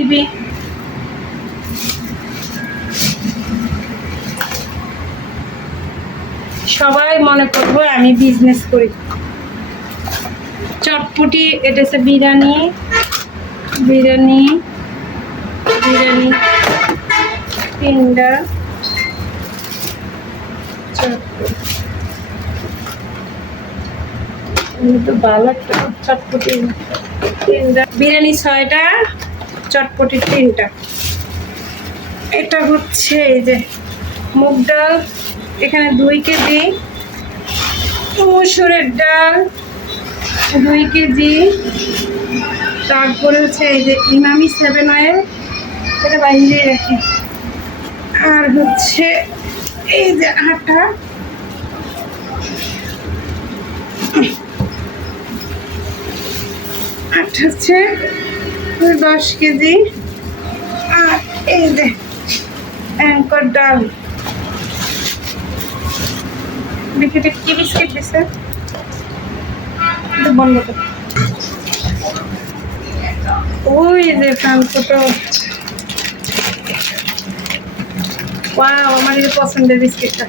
দিবি। সবাই মনে করবো আমি বিজনেস করি। চটপটি, এটা হচ্ছে বিরিয়ানি, বিরিয়ানি, বিরিয়ানি 3টা, তো ভালো একটা চটপটি 3টা, বিরিয়ানি 6টা, চটপটি 3টা। এটা হচ্ছে এই যে মুগ ডাল, এখানে 2 কেজি, মসুরের ডাল 2 কেজি, তারপরে হচ্ছে এই যে ইমামি 7 অয়েল, এটা বাইরে রাখি, আর হচ্ছে এই যে আটা, আটা হচ্ছে 10 কেজি, আর এই যে অ্যাঙ্কর ডাল। দেখি কি বিস্কিট দিছে, বন্ধ কর। ওই যে ফ্রাঙ্কফুটো, ওয়াও, আমার এই পছন্দের বিস্কিটটা।